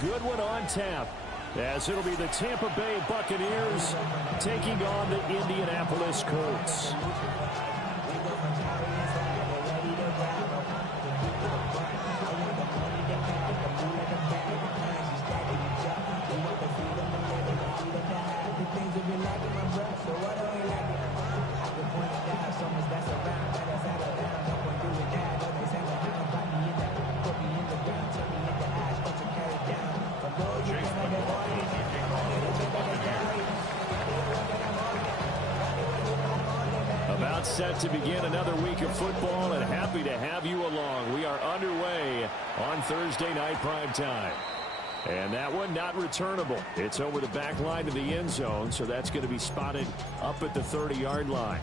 good one on tap, as it'll be the Tampa Bay Buccaneers taking on the Indianapolis Colts. About set to begin another week of football, and happy to have you along. We are underway on Thursday night prime time. And that one not returnable. It's over the back line of the end zone, so that's going to be spotted up at the 30-yard line.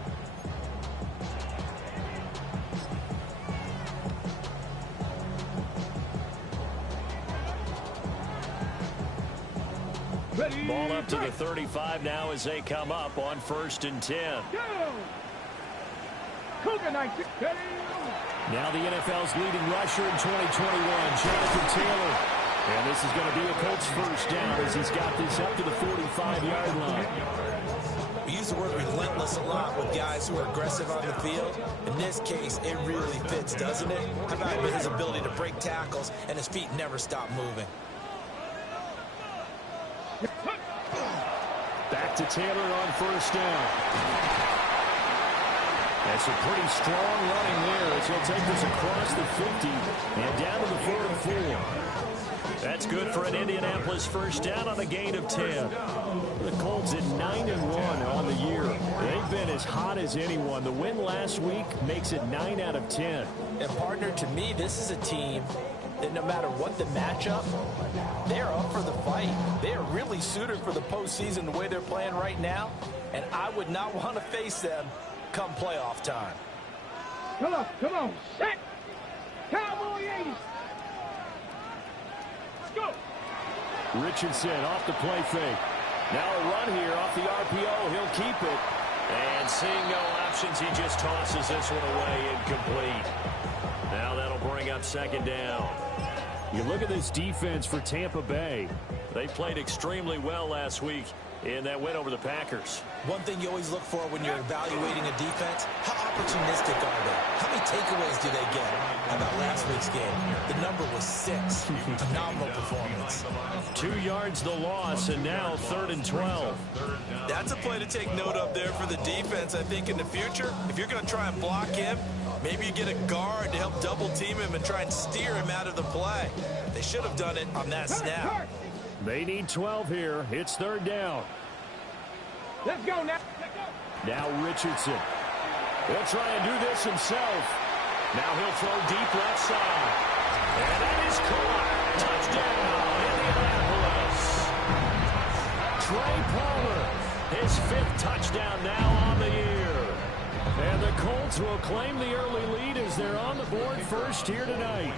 Ball up to the 35 now as they come up on 1st and 10. Now the NFL's leading rusher in 2021, Jonathan Taylor. And this is going to be a Colts first down as he's got this up to the 45-yard line. We use the word relentless a lot with guys who are aggressive on the field. In this case, it really fits, doesn't it? How about his ability to break tackles and his feet never stop moving? Back to Taylor on 1st down. That's a pretty strong running there as he'll take this across the 50 and down to the 44. That's good for an Indianapolis first down on a gain of 10. The Colts at 9-1 on the year. They've been as hot as anyone. The win last week makes it 9 out of 10. And partner, to me, this is a team that no matter what the matchup, they're up for the fight. They are really suited for the postseason the way they're playing right now, and I would not want to face them come playoff time. Come on, set! Cowboy 80! Let's go! Richardson off the play fake. Now a run here off the RPO. He'll keep it. And seeing no options, he just tosses this one away incomplete. Now that'll bring up 2nd down. You look at this defense for Tampa Bay. They played extremely well last week in that win over the Packers. One thing you always look for when you're evaluating a defense, how opportunistic are they? How many takeaways do they get? How about last week's game? The number was 6. Phenomenal performance. 2 yards the loss, and now 3rd and 12. That's a play to take note of there for the defense, I think, in the future. If you're going to try and block him, maybe you get a guard to help double team him and try and steer him out of the play. They should have done it on that snap. They need 12 here. It's 3rd down. Let's go now. Now Richardson. He'll try and do this himself. Now he'll throw deep left side. And that is caught. Touchdown, Indianapolis. Trey Palmer, his 5th touchdown now on the year. And the Colts will claim the early lead as they're on the board first here tonight.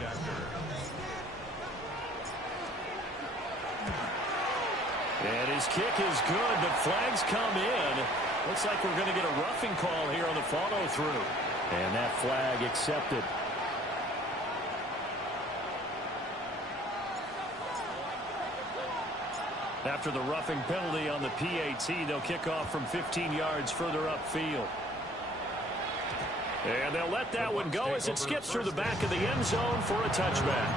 And his kick is good, but flags come in. Looks like we're going to get a roughing call here on the follow-through. And that flag accepted. After the roughing penalty on the PAT, they'll kick off from 15 yards further upfield. And they'll let that one go as it skips through the back of the end zone for a touchback.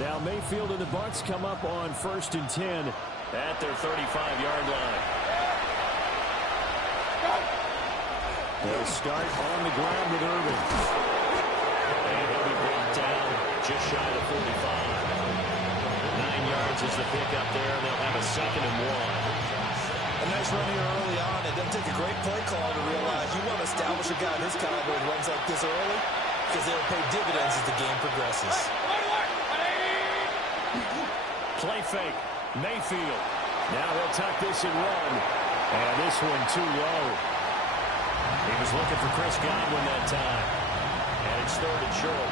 Now Mayfield and the Bucs come up on 1st and 10 at their 35-yard line. They'll start on the ground with Irvin. And he'll be brought down just shy of 45. 9 yards is the pickup there. They'll have a 2nd and 1. A nice run here early on. It doesn't take a great play call to realize you want to establish a guy this caliber and runs like this early because they'll pay dividends as the game progresses. Play fake. Mayfield. Now he'll tuck this and run. And this one too low. He was looking for Chris Godwin that time. And it's 3rd and short.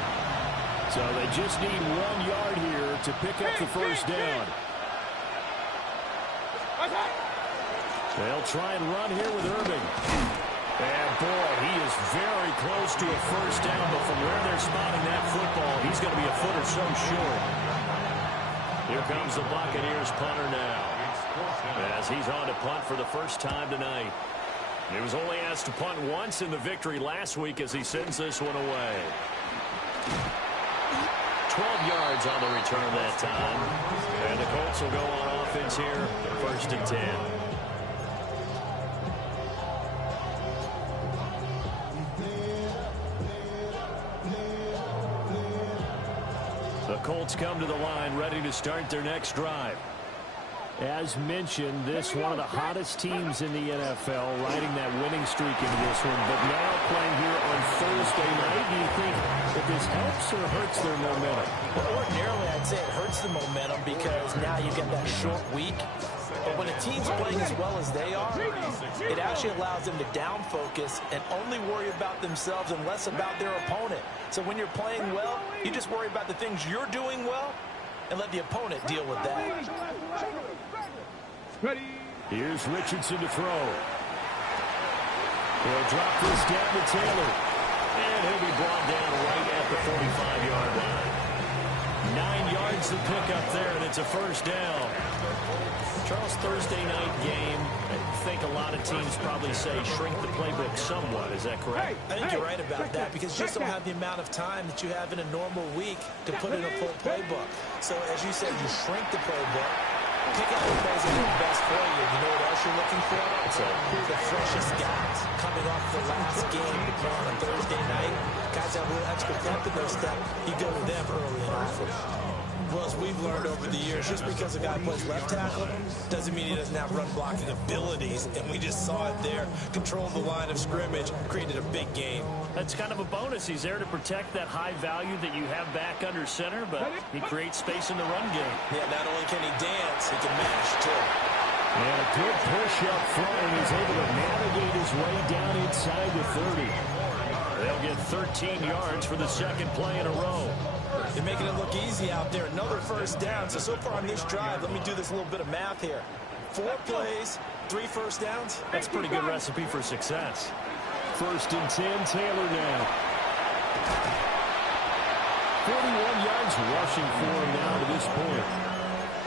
So they just need 1 yard here to pick up the first down. They'll try and run here with Irving. And, boy, he is very close to a first down, but from where they're spotting that football, he's going to be a foot or so short. Here comes the Buccaneers punter now, as he's on to punt for the first time tonight. He was only asked to punt once in the victory last week as he sends this one away. 12 yards on the return that time. And the Colts will go on offense here, 1st and 10. The Colts come to the line ready to start their next drive. As mentioned, this one of the hottest teams in the NFL, riding that winning streak into this one, but now playing here on Thursday night. Do you think that this helps or hurts their momentum? Well, ordinarily, I'd say it hurts the momentum because now you get that short week. But when a team's playing as well as they are, it actually allows them to down focus and only worry about themselves and less about their opponent. So when you're playing well, you just worry about the things you're doing well and let the opponent deal with that. Here's Richardson to throw. He'll drop this down to Taylor. And he'll be brought down right at the 45-yard line. 9 yards to pick up there, and it's a first down. Charles, Thursday night game, I think a lot of teams probably say shrink the playbook somewhat. Is that correct? I think you're right about that because you just don't have the amount of time that you have in a normal week to put in a full playbook. So, as you said, you shrink the playbook. Pick out the plays that are best for you. You know what else you're looking for? It's the freshest guys coming off the last game to play on a Thursday night. Guys have a little extra pep in their step. You go to them early and often. Well, as we've learned over the years, just because a guy plays left tackle doesn't mean he doesn't have run blocking abilities. And we just saw it there. Controlled the line of scrimmage, created a big game. That's kind of a bonus. He's there to protect that high value that you have back under center, but he creates space in the run game. Yeah, not only can he dance, he can mash, too. And a good push up front, and he's able to navigate his way down inside the 30. They'll get 13 yards for the second play in a row. They're making it look easy out there. Another first down. So far on this drive, let me do this little bit of math here. 4 plays, 3 first downs. That's a pretty good recipe for success. 1st and 10, Taylor now. 41 yards rushing for him now to this point.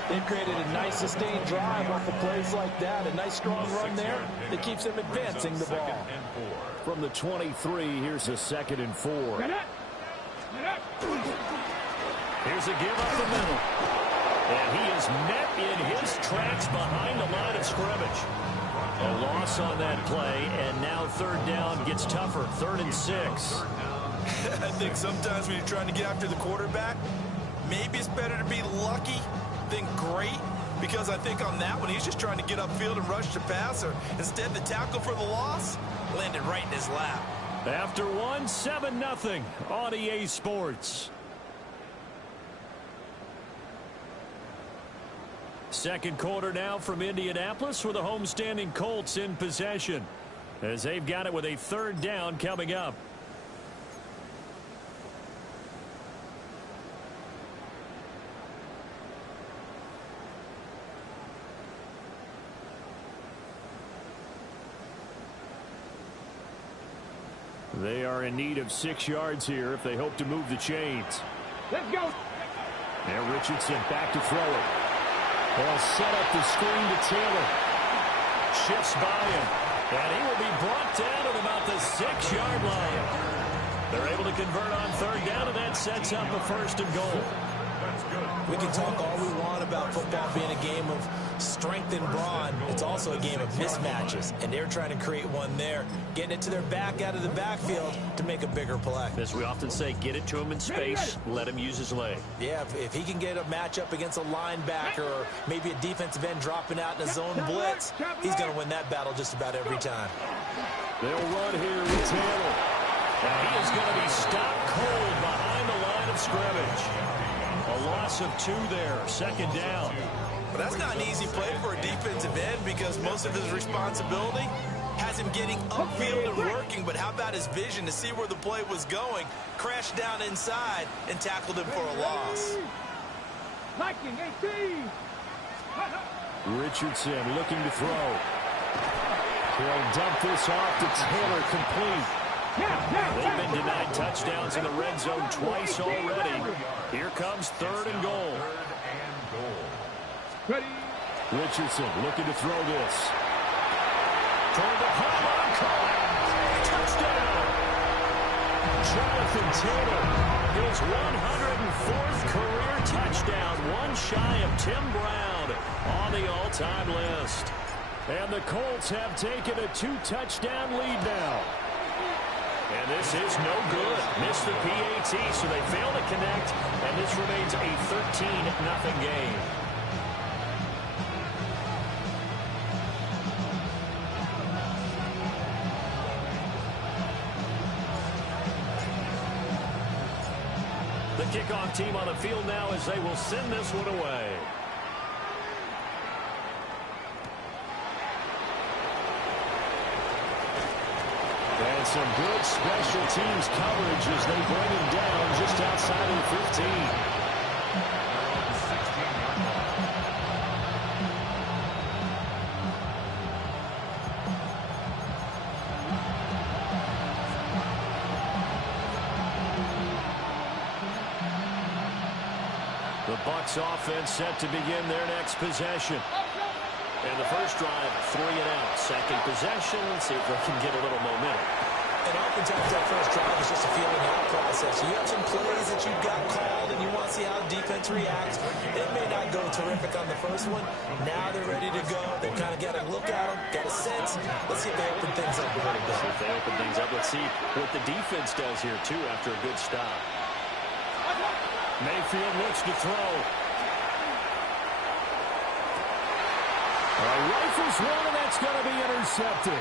They've created a nice sustained drive off of plays like that. A nice strong run there that keeps them advancing the ball. From the 23, here's a 2nd and 4. Here's a give up the middle. And he is met in his tracks behind the line of scrimmage. A loss on that play, and now 3rd down gets tougher. 3rd and 6. I think sometimes when you're trying to get after the quarterback, maybe it's better to be lucky than great. Because I think on that one, he's just trying to get upfield and rush the passer. Instead, the tackle for the loss landed right in his lap. After one, 7-0 on EA Sports. Second quarter now from Indianapolis with the homestanding Colts in possession, as they've got it with a 3rd down coming up. They are in need of 6 yards here if they hope to move the chains. Let's go. Now Richardson back to throw it. They'll set up the screen to Taylor. Shifts by him. And he will be brought down at about the 6-yard line. They're able to convert on 3rd down, and that sets up a 1st and goal. We can talk all we want about football being a game of strength and brawn. It's also a game of mismatches, and they're trying to create one there, getting it to their back out of the backfield to make a bigger play. As we often say, get it to him in space, let him use his leg. Yeah, if he can get a matchup against a linebacker or maybe a defensive end dropping out in a zone blitz, he's going to win that battle just about every time. They'll run here with Taylor. And he is going to be stopped cold behind the line of scrimmage. A loss of 2 there, 2nd down. But that's not an easy play for a defensive end because most of his responsibility has him getting upfield and working, but how about his vision to see where the play was going? Crashed down inside and tackled him for a loss. Liking 18. Richardson looking to throw. He'll dump this off to Taylor, complete. They've been denied touchdowns in the red zone twice already. Here comes 3rd and goal. Ready. Richardson looking to throw this. Toward the pylon, touchdown! Jonathan Taylor, his 104th career touchdown, one shy of Tim Brown on the all-time list. And the Colts have taken a 2-touchdown lead now. And this is no good. Missed the PAT, so they fail to connect, and this remains a 13-0 game. The kickoff team on the field now as they will send this one away. And some good special teams coverage as they bring him down just outside of the 15. The Bucs offense set to begin their next possession. And the first drive, 3 and out. Second possession, let's see if they can get a little momentum. And oftentimes that first drive is just a feeling out process. You have some plays that you've got called and you want to see how the defense reacts. It may not go terrific on the first one. Now they're ready to go. They've kind of got to look at them, got a sense. Let's see if they open things up a little bit. See if they open things up. Let's see what the defense does here, too, after a good stop. Mayfield looks to throw. Rifles one, and that's going to be intercepted.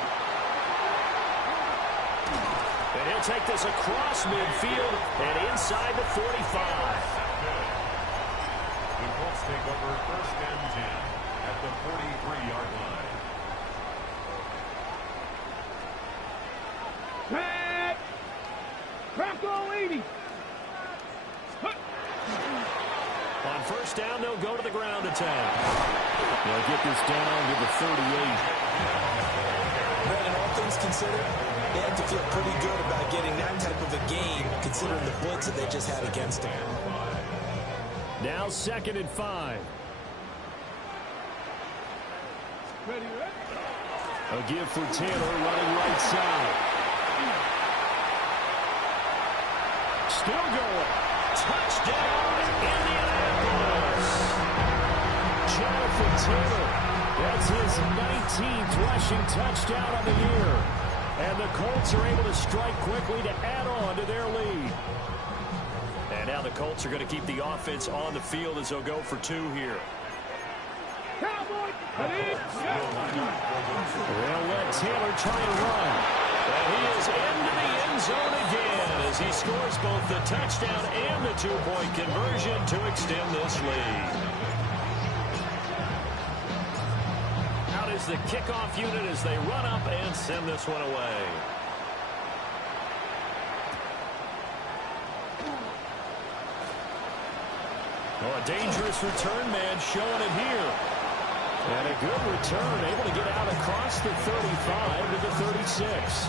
And he'll take this across midfield and inside the 45. The Colts take over 1st and 10 at the 43-yard line. Pat. Bronco 80. On first down, they'll go to the ground attack. They'll get this down to the 38. Brandon, all things considered, they have to feel pretty good about getting that type of a game, considering the blitz that they just had against them. Now 2nd and 5. Ready, ready. A give for Taylor running right side. Still going. Touchdown, Indianapolis. Jonathan Taylor. That's his 19th rushing touchdown on the year. And the Colts are able to strike quickly to add on to their lead. And now the Colts are going to keep the offense on the field as they'll go for 2 here. Cowboys. They'll let Taylor try and run. And he is into the end zone again as he scores both the touchdown and the 2-point conversion to extend this lead. Out is the kickoff unit as they run up and send this one away. Oh, a dangerous return man showing it here. And a good return, able to get out across the 35 to the 36.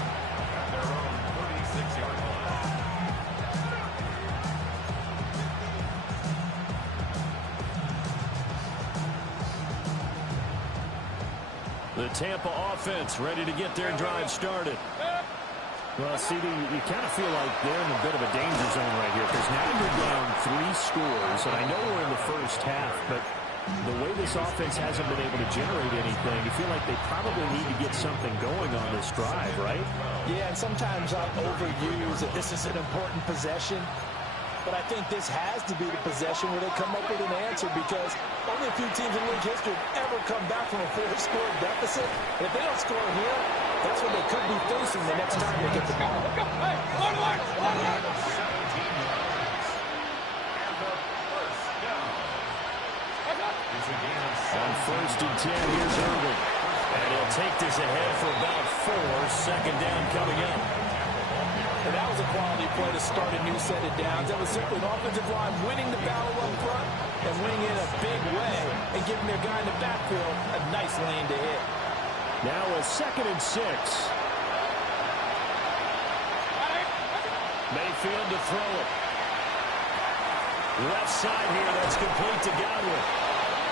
At their own 36-yard line. The Tampa offense ready to get their drive started. Well, CD, you kind of feel like they're in a bit of a danger zone right here because now you're down 3 scores, and I know we're in the first half, but the way this offense hasn't been able to generate anything, you feel like they probably need to get something going on this drive, right? Yeah, and sometimes I overuse that this is an important possession. But I think this has to be the possession where they come up with an answer because only a few teams in league history have ever come back from a 4-score deficit. And if they don't score here, that's what they could be facing the next time they get the ball. Let's go. Hey, forward. 17 yards. And the first down. It's a gain of 7. On 1st and 10, here's Irving. And he'll take this ahead for about 4. Second down coming up. And that was a quality play to start a new set of downs. That was simply an offensive line winning the battle up front and winning it in a big way and giving their guy in the backfield a nice lane to hit. Now a 2nd and 6. Mayfield to throw it. Left side here, that's complete to Godwin.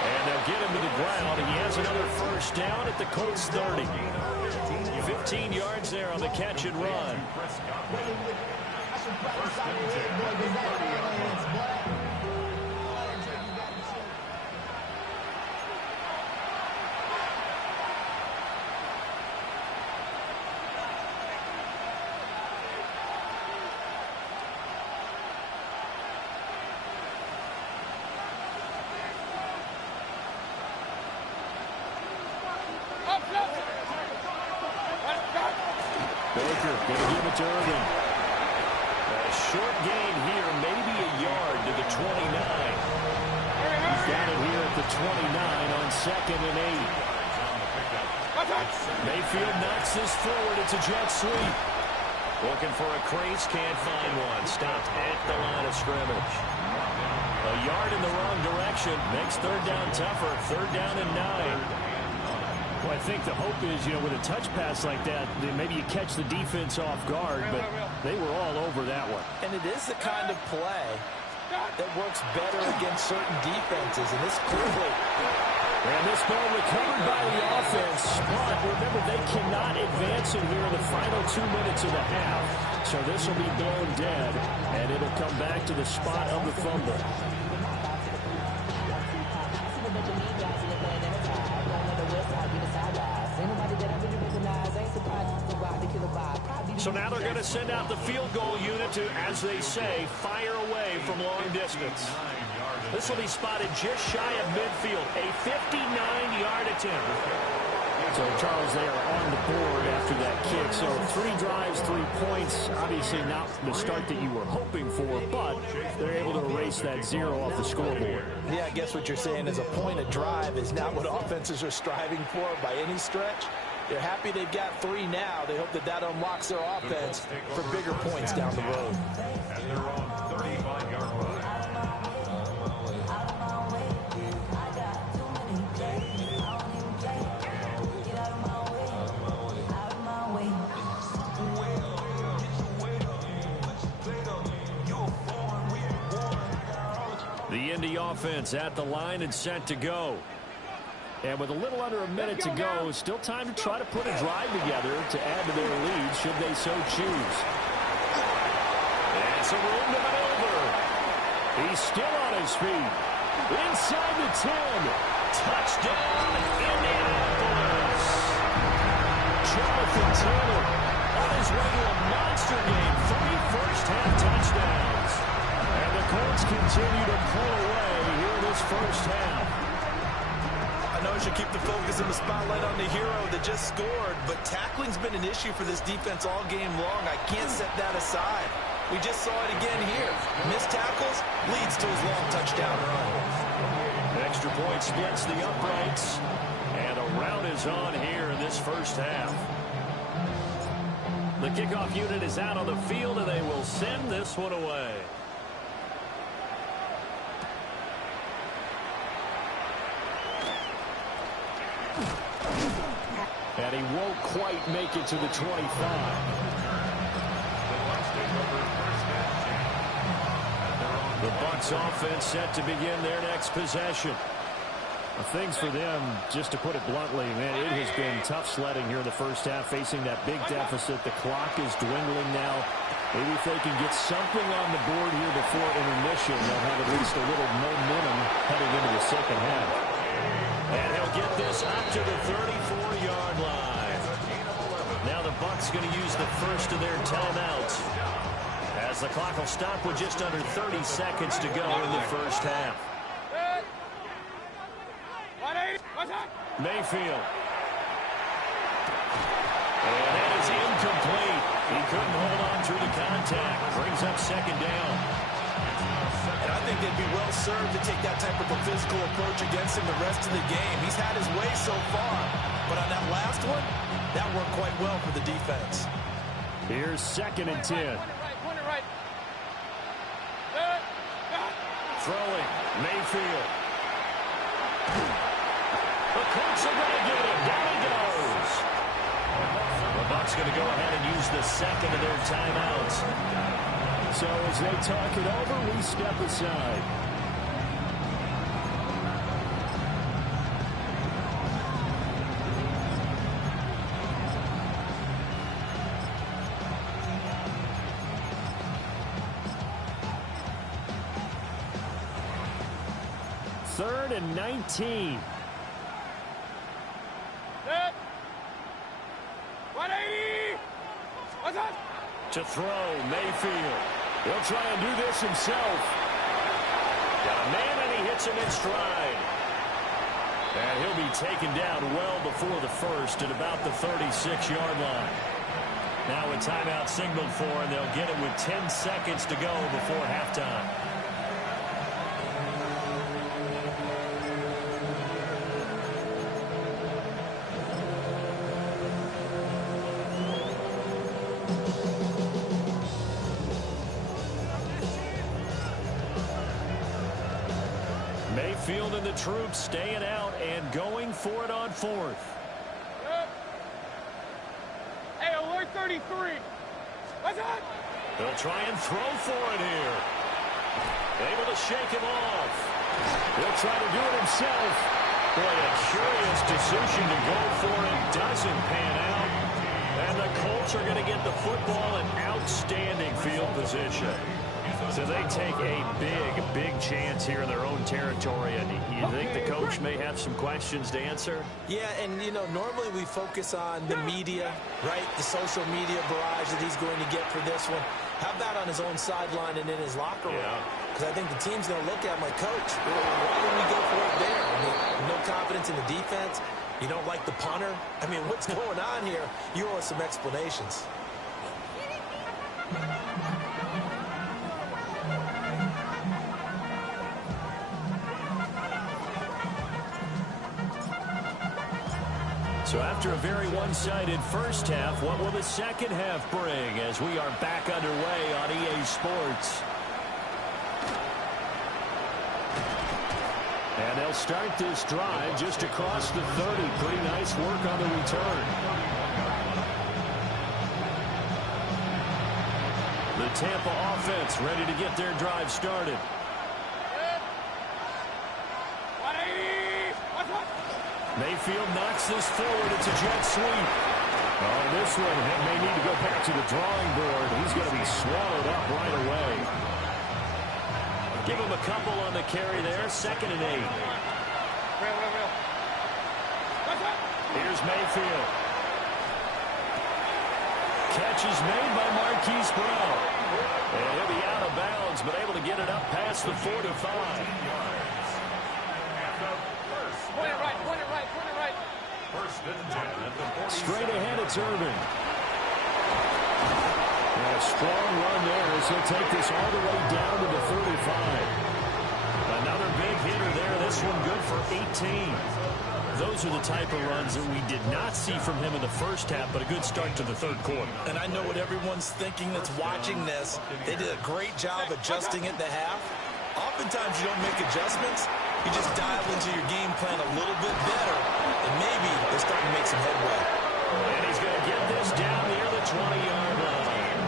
And they'll get him to the ground. He has another first down at the Colts 30. 15 yards there on the catch and run. Baker going to give it to Irving. A short gain here, maybe a yard to the 29. He's got it here at the 29 on 2nd and 8. Mayfield knocks this forward. It's a jet sweep. Looking for a crease, can't find one. Stopped at the line of scrimmage. A yard in the wrong direction. Makes 3rd down tougher. 3rd down and 9. Well, I think the hope is, with a touch pass like that, maybe you catch the defense off guard, but they were all over that one. And it is the kind of play that works better against certain defenses, and this clearly. And this ball recovered by the offense, but remember, they cannot advance in here in the final 2 minutes of the half. So this will be blown dead, and it'll come back to the spot of the fumble. So now they're going to send out the field goal unit to, as they say, fire away from long distance. This will be spotted just shy of midfield, a 59-yard attempt. So, Charles, they are on the board after that kick. So 3 drives, 3 points. Obviously not the start that you were hoping for, but they're able to erase that 0 off the scoreboard. Yeah, I guess what you're saying is a point of drive is not what offenses are striving for by any stretch. They're happy they've got 3 now. They hope that that unlocks their offense for bigger points down the road. And they're on 35-yard line. The Indy offense at the line and set to go. And with a little under a minute to go, still time to try to put a drive together to add to their lead should they so choose. And some room to maneuver. He's still on his feet. Inside the 10. Touchdown, Indianapolis. Jonathan Taylor on his way to a monster game. 3 first-half touchdowns. And the Colts continue to pull away here in this first half. I know I should keep the focus and the spotlight on the hero that just scored, but tackling's been an issue for this defense all game long. I can't set that aside. We just saw it again here. Missed tackles leads to his long touchdown run. Extra point splits the uprights, and a rout is on here in this first half. The kickoff unit is out on the field, and they will send this one away. And he won't quite make it to the 25. The Bucs offense set to begin their next possession. Things for them, just to put it bluntly, man, it has been tough sledding here in the first half, facing that big deficit. The clock is dwindling now. Maybe if they can get something on the board here before intermission, they'll have at least a little momentum heading into the second half. And he'll get this up to the 34-yard line. Now the Bucs going to use the first of their timeouts, as the clock will stop with just under 30 seconds to go in the first half. Mayfield. And that is incomplete. He couldn't hold on through the contact. Brings up second down. And I think they'd be well served to take that type of a physical approach against him the rest of the game. He's had his way so far. But on that last one, that worked quite well for the defense. Here's 2nd and 10. Throwing, Mayfield. The Colts are going to get him. Down he goes. The Bucs going to go ahead and use the second of their timeouts. So as they talk it over, we step aside. Third and 19. Set. 180. What's up? To throw, Mayfield. He'll try and do this himself. Got a man, and he hits him in stride. And he'll be taken down well before the first at about the 36-yard line. Now a timeout signaled for, and they'll get it with 10 seconds to go before halftime. Mayfield and the troops staying out and going for it on 4th. Hey, alert 33. What's up? They'll try and throw for it here. Able to shake him off. He'll try to do it himself. Boy, a curious decision to go for it. Doesn't pan out. And the Colts are going to get the football in outstanding field position. So they take a big chance here in their own territory. And you think the coach may have some questions to answer? Yeah, and, you know, normally we focus on the media, right? The social media barrage that he's going to get for this one. How about on his own sideline and in his locker room? Because I think the team's going to look at him like, Coach, why didn't we go for it there? I mean, no confidence in the defense. You don't like the punter? I mean, what's going on here? You owe us some explanations. So after a very one-sided first half, what will the second half bring as we are back underway on EA Sports? And they'll start this drive just across the 30. Pretty nice work on the return. The Tampa offense ready to get their drive started. Mayfield knocks this forward. It's a jet sweep. Oh, this one may need to go back to the drawing board. He's going to be swallowed up right away. Give him a couple on the carry there. 2nd and 8. Here's Mayfield. Catch is made by Marquise Brown. And he'll be out of bounds, but able to get it up past the 45. Straight ahead, it's Irvin. And a strong run there as he'll take this all the way down to the 35. Another big hitter there. This one good for 18. Those are the type of runs that we did not see from him in the first half, but a good start to the third quarter. And I know what everyone's thinking that's watching this. They did a great job adjusting at the half. Oftentimes you don't make adjustments. You just dial into your game plan a little bit better, and maybe they're starting to make some headway. And he's going to get this down near the 20-yard line.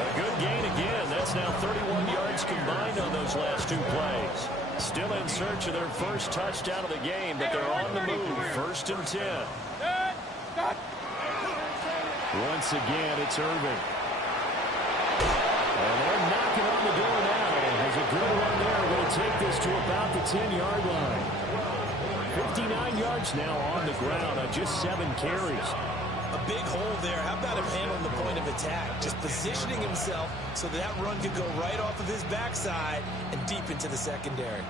A good gain again. That's now 31 yards combined on those last two plays. Still in search of their first touchdown of the game, but they're on the move. 1st and 10. Once again, it's Irving. And they're knocking on the door now. There's a good one there. Going to take this to about the 10-yard line. 59 yards now on the ground on just 7 carries. A big hole there. How about him handling the point of attack? Just positioning himself so that run could go right off of his backside and deep into the secondary.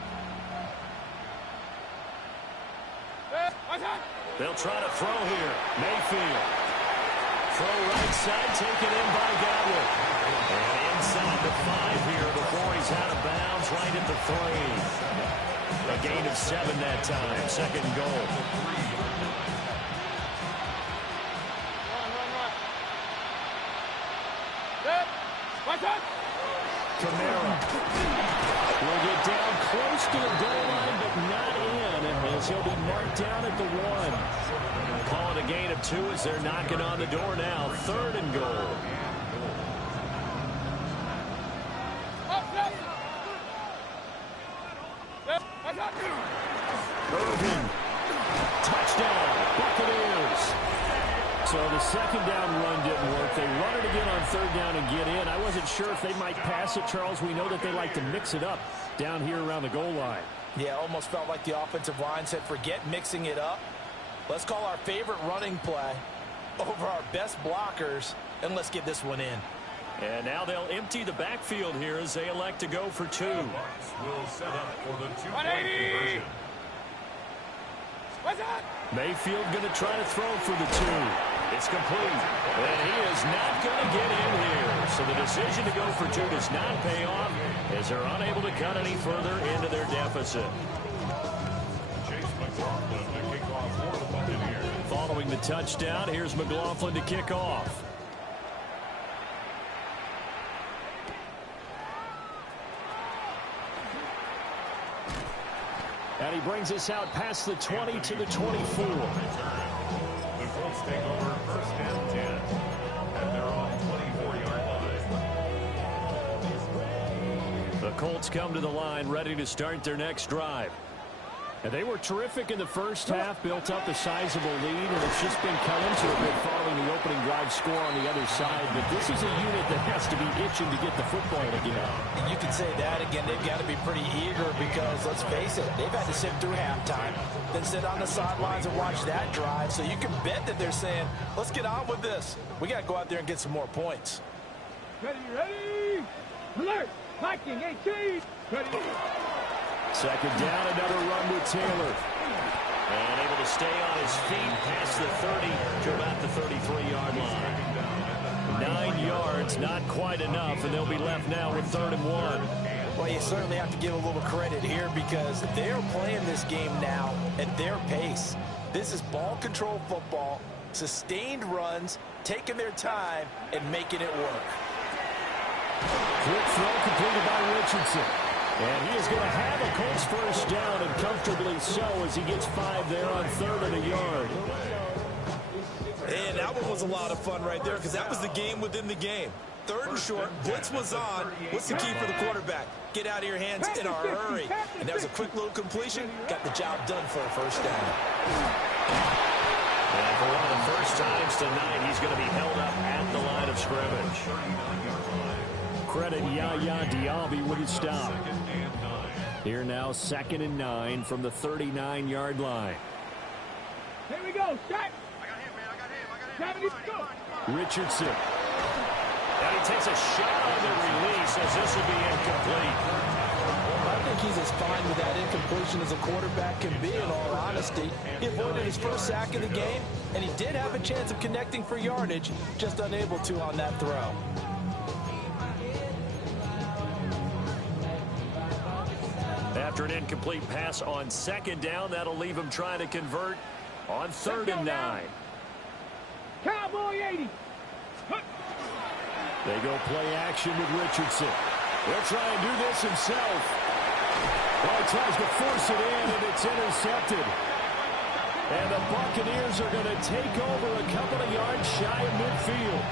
They'll try to throw here. Mayfield throw right side, taken in by Godwin. And inside the 5 here before he's out of bounds, right at the 3. A gain of 7 that time, second and goal. Kamara will get down close to the goal line, but not in, as he'll be marked down at the 1. Call it a gain of 2 as they're knocking on the door now. Third and goal. Irvin. Touchdown, Buccaneers. So the second down run didn't work. They run it again on third down and get in. I wasn't sure if they might pass it, Charles. We know that they like to mix it up down here around the goal line. Yeah, almost felt like the offensive line said, forget mixing it up. Let's call our favorite running play over our best blockers, and let's get this one in. And now they'll empty the backfield here as they elect to go for 2. Will set up for the 2-point conversion. Mayfield going to try to throw for the 2. It's complete. And he is not going to get in here. So the decision to go for 2 does not pay off as they're unable to cut any further into their deficit. Chase McLaughlin to kick off for the Buccaneers. Following the touchdown, here's McLaughlin to kick off. And he brings us out past the 20 to the 24. The Colts take over first and 10 at their own 24-yard line. The Colts come to the line ready to start their next drive. And they were terrific in the first half, built up a sizable lead, and it's just been cut into a bit following the opening drive score on the other side. But this is a unit that has to be itching to get the football again. You can say that again. They've got to be pretty eager because, let's face it, they've had to sit through halftime, then sit on the sidelines and watch that drive. So you can bet that they're saying, let's get on with this. We got to go out there and get some more points. Ready. Alert. Viking 18. Ready. Second down, another run with Taylor. And able to stay on his feet past the 30 to about the 33-yard line. 9 yards, not quite enough, and they'll be left now with 3rd and 1. Well, you certainly have to give a little credit here because they're playing this game now at their pace. This is ball control football, sustained runs, taking their time, and making it work. Quick throw completed by Richardson. And he is going to have a Colts first down, and comfortably so, as he gets 5 there on 3rd and a yard. And that one was a lot of fun right there because that was the game within the game. 3rd and short, blitz was on. What's the key for the quarterback? Get out of your hands in a hurry. And that was a quick little completion. Got the job done for a first down. And for one of the first times tonight, he's going to be held up at the line of scrimmage. Credit Yaya Diaby with his stop. Here now, 2nd and 9 from the 39-yard line. Here we go. Shot. I got him, man. Richardson. And he takes a shot on the release as this will be incomplete. I think he's as fine with that incompletion as a quarterback can be, in all honesty. He avoided his first sack of the game, and he did have a chance of connecting for yardage, just unable to on that throw. After an incomplete pass on 2nd down, that'll leave him trying to convert on 3rd and 9. Cowboy 80. They go play action with Richardson. He'll try and do this himself. Well, he tries to force it in, and it's intercepted. And the Buccaneers are going to take over a couple of yards shy of midfield.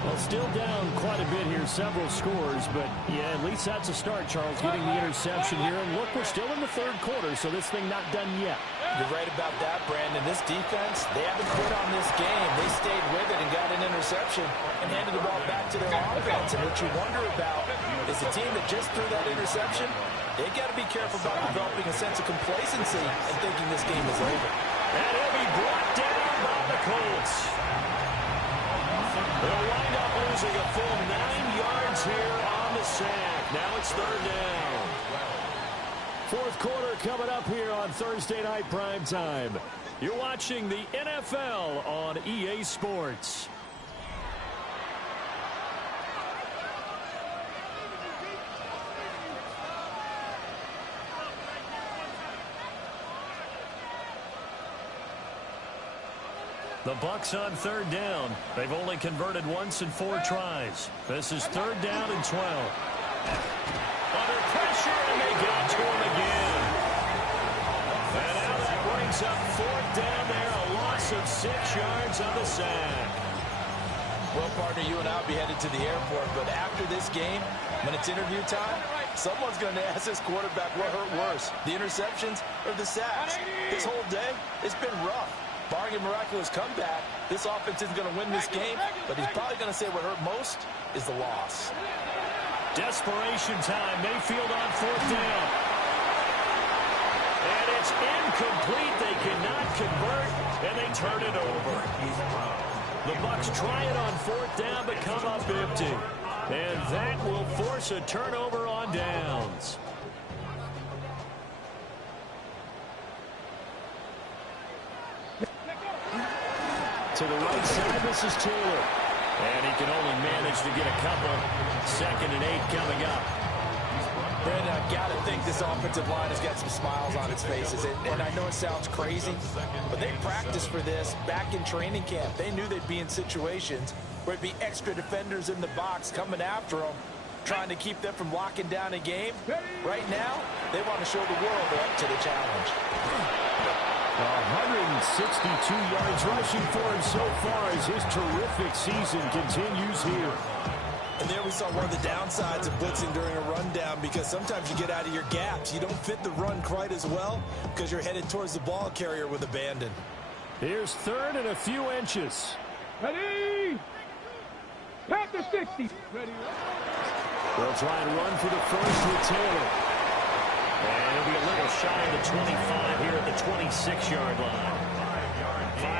Well, still down quite a bit here, several scores, but yeah, at least that's a start, Charles, getting the interception here. And look, we're still in the 3rd quarter, so this thing not done yet. You're right about that, Brandon. This defense, they haven't quit on this game. They stayed with it and got an interception and handed the ball back to their offense. And what you wonder about is the team that just threw that interception, they got to be careful about developing a sense of complacency and thinking this game is over. And he'll be brought down by the Colts. They'll wind up losing a full 9 yards here on the sack. Now it's 3rd down. 4th quarter coming up here on Thursday Night Prime Time. You're watching the NFL on EA Sports. The Bucs on third down. They've only converted once in 4 tries. This is third down and 12. Under pressure, and they got to him again. And now that brings up fourth down there, a loss of 6 yards on the sack. Well, partner, you and I will be headed to the airport, but after this game, when it's interview time, someone's going to ask this quarterback what hurt worse, the interceptions or the sacks. This whole day, it's been rough. Barring a miraculous comeback, this offense isn't going to win this game, but he's probably going to say what hurt most is the loss. Desperation time. Mayfield on fourth down. And it's incomplete. They cannot convert, and they turn it over. The Bucs try it on fourth down, but come up empty. And that will force a turnover on downs. To the right side, this is Taylor. And he can only manage to get a couple. 2nd and 8 coming up. Brandon, I've got to think this offensive line has got some smiles on its faces. And I know it sounds crazy, but they practiced for this back in training camp. They knew they'd be in situations where it'd be extra defenders in the box coming after them, trying to keep them from locking down a game. Right now, they want to show the world they're up to the challenge. 162 yards rushing for him so far as his terrific season continues here. And there we saw one of the downsides of blitzing during a rundown, because sometimes you get out of your gaps. You don't fit the run quite as well because you're headed towards the ball carrier with abandon. Here's third and a few inches. Ready? Pass to 60. Ready? They'll try and run for the first with Taylor. And he'll be a little shy of the 25 here at the 26-yard line.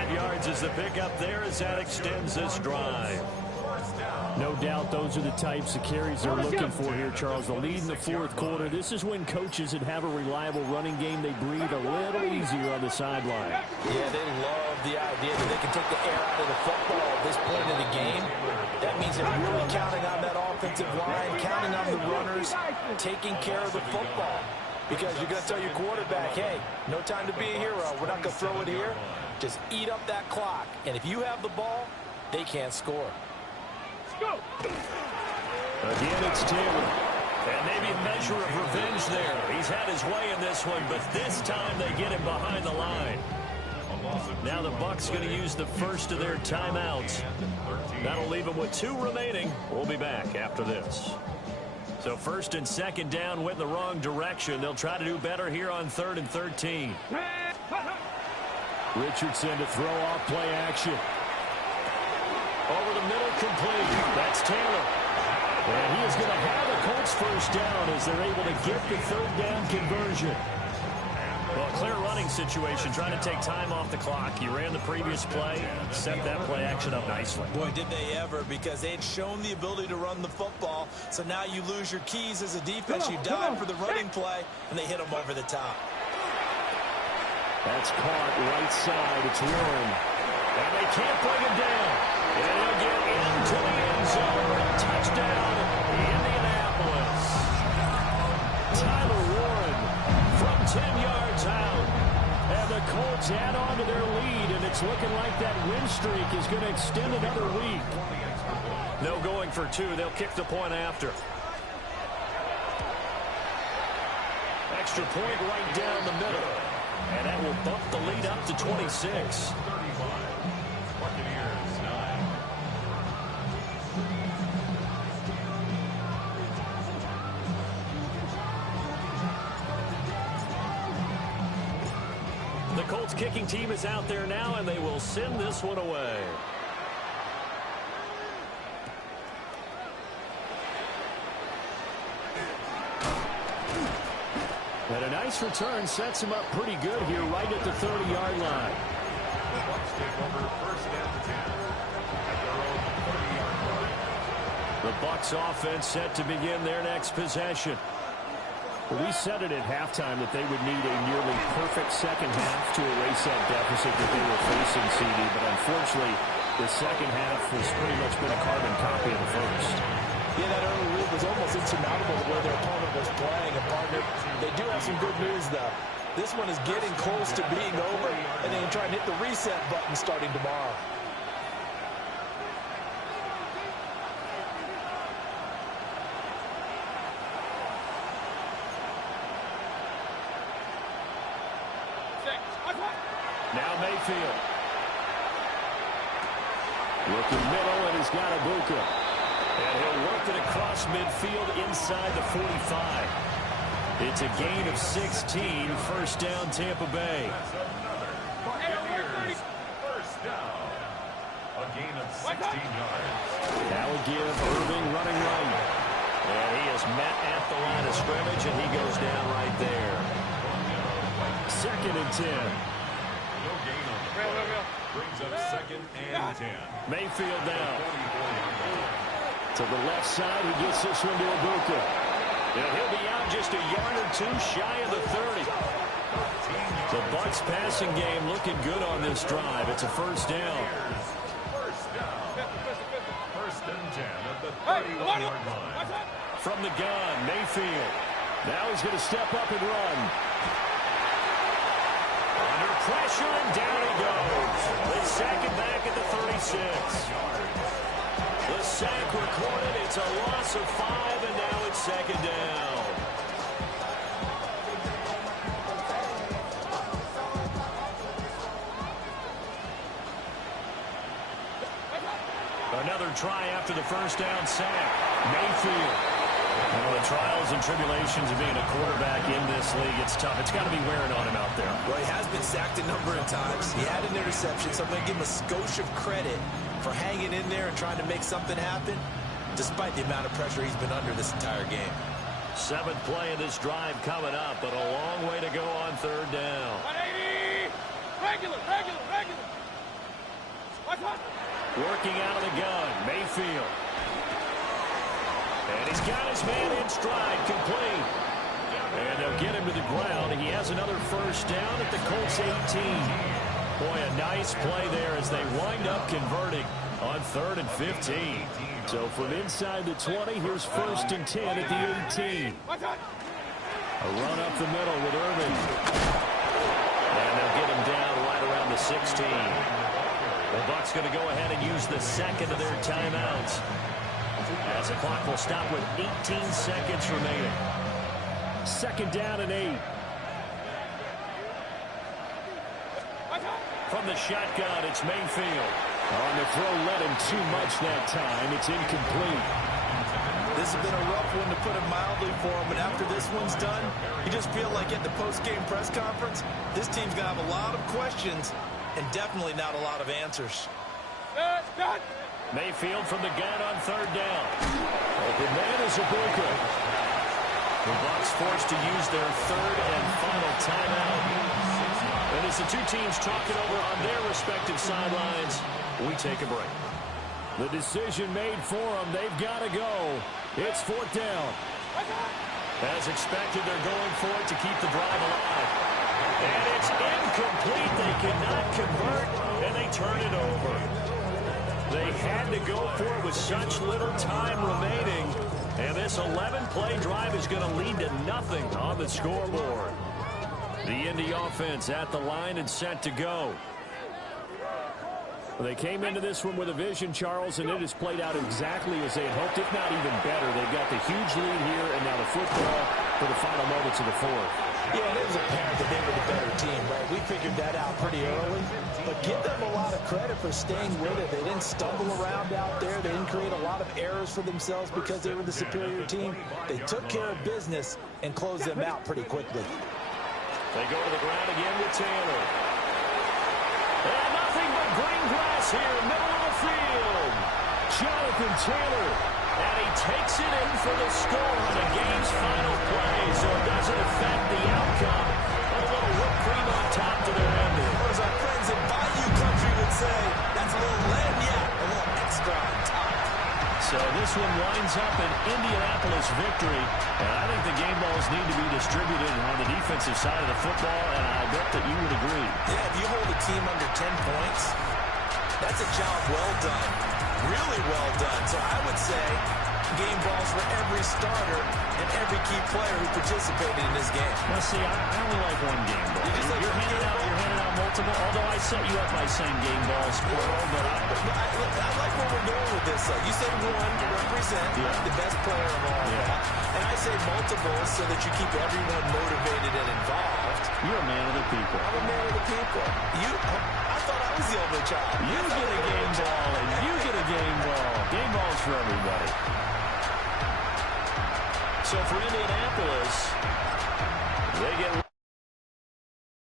5 yards is the pickup there as that extends this drive. No doubt those are the types of carries they're looking for here, Charles. The lead in the fourth quarter. This is when coaches that have a reliable running game, they breathe a little easier on the sideline. Yeah, they love the idea that they can take the air out of the football at this point in the game. That means they're really counting on that offensive line, counting on the runners, taking care of the football. Because you're going to tell your quarterback, hey, no time to be a hero. We're not going to throw it here. Just eat up that clock. And if you have the ball, they can't score. Again, it's Taylor. And maybe a measure of revenge there. He's had his way in this one, but this time they get him behind the line. Now the Bucs going to use the first of their timeouts. That'll leave them with 2 remaining. We'll be back after this. So 1st and 2nd down went in the wrong direction. They'll try to do better here on 3rd and 13. Richardson to throw off play action. Over the middle, complete. That's Taylor. And he is going to have the Colts first down as they're able to get the 3rd down conversion. Well, clear running situation, trying to take time off the clock. You ran the previous play, set that play action up nicely. Boy, did they ever, because they had shown the ability to run the football. So now you lose your keys as a defense. You dive for the running play, and they hit them over the top. That's caught right side. It's Warren. And they can't bring him down. And he'll get into the end zone. Touchdown, Indianapolis. Tyler Warren from 10 yards out. And the Colts add on to their lead, and it's looking like that win streak is going to extend another week. No going for 2. They'll kick the point after. Extra point right down the middle. And that will bump the lead up to 26. The Colts kicking team is out there now, and they will send this one away. And a nice return sets him up pretty good here right at the 30-yard line. The Bucs take over 1st and 10 at their own 30-yard line. The Bucs offense set to begin their next possession. We said it at halftime that they would need a nearly perfect second half to erase that deficit that they were facing, CD. But unfortunately, the second half has pretty much been a carbon copy of the first. Yeah, that early lead was almost insurmountable the way their opponent was playing. And partner, they do have some good news, though. This one is getting close to being over. and then try and hit the reset button starting tomorrow. Now Mayfield. Looking middle, and he's got Ibuka. And he'll work it across midfield inside the 45. It's a gain of 16. First down, Tampa Bay. First down. A gain of 16 yards. That would give Irving running right. And he is met at the line of scrimmage, and he goes down right there. Second and 10. No gain on the play. Brings up second and 10. Mayfield down. To the left side, he gets this one to Ibuka. And he'll be out just a yard or two shy of the 30. The Bucs passing game looking good on this drive. It's a first down. First and 10 at the 31-yard line. From the gun, Mayfield. Now he's going to step up and run. Under pressure, and down he goes. They sack him back at the 36. The sack recorded. It's a loss of 5, and now it's second down. Another try after the first down sack. Mayfield. Well, the trials and tribulations of being a quarterback in this league, it's tough. It's got to be wearing on him out there. Well, he has been sacked a number of times. He had an interception, so I'm going to give him a skosh of credit for hanging in there and trying to make something happen, despite the amount of pressure he's been under this entire game. Seventh play of this drive coming up, but a long way to go on third down. 180! Regular! Working out of the gun, Mayfield. And he's got his man in stride, complete. And they'll get him to the ground. He has another first down at the Colts 18. Boy, a nice play there as they wind up converting on 3rd and 15. So from inside the 20, here's 1st and 10 at the 18. A run up the middle with Irving. And they'll get him down right around the 16. The Bucs going to go ahead and use the second of their timeouts, as the clock will stop with 18 seconds remaining. Second down and 8. From the shotgun, it's Mayfield. On the throw, led him too much that time. It's incomplete. This has been a rough one, to put it mildly, for him. But after this one's done, you just feel like at the post-game press conference, this team's going to have a lot of questions and definitely not a lot of answers. Mayfield from the gun on third down. Open man is Ibuka. The Bucs forced to use their third and final timeout. And as the two teams talk it over on their respective sidelines, we take a break. The decision made for them. They've got to go. It's fourth down. As expected, they're going for it to keep the drive alive. And it's incomplete. They cannot convert, and they turn it over. They had to go for it with such little time remaining. And this 11-play drive is going to lead to nothing on the scoreboard. The Indy offense at the line and set to go. They came into this one with a vision, Charles, and it has played out exactly as they had hoped, if not even better. They've got the huge lead here, and now the football for the final moments of the fourth. Yeah, and it was apparent that they were the better team, right? We figured that out pretty early. But give them a lot of credit for staying with it. They didn't stumble around out there. They didn't create a lot of errors for themselves because they were the superior team. They took care of business and closed them out pretty quickly. They go to the ground again with Taylor. And nothing but green grass here, middle of the field. Jonathan Taylor. And he takes it in for the score on the game's final play, so it doesn't affect the outcome. But a little whipped cream on top to their ending. Or as our friends in Bayou Country would say, that's a little lagniappe, a little extra on top. So this one winds up an Indianapolis victory. And I think the game balls need to be distributed on the defensive side of the football, and I bet that you would agree. Yeah, if you hold a team under 10 points, that's a job well done. Really well done. So I would say game balls for every starter and every key player who participated in this game. Well, see, I only like one game ball. You're handing out multiple, although I set you up by saying game balls, plural, but I like where we're going with this. You say one to represent the best player of all that, and I say multiple so that you keep everyone motivated and involved. You're a man of the people. I'm a man of the people. I thought I was the only child. You get a game ball, and you get a game ball. Game balls for everybody. So for Indianapolis,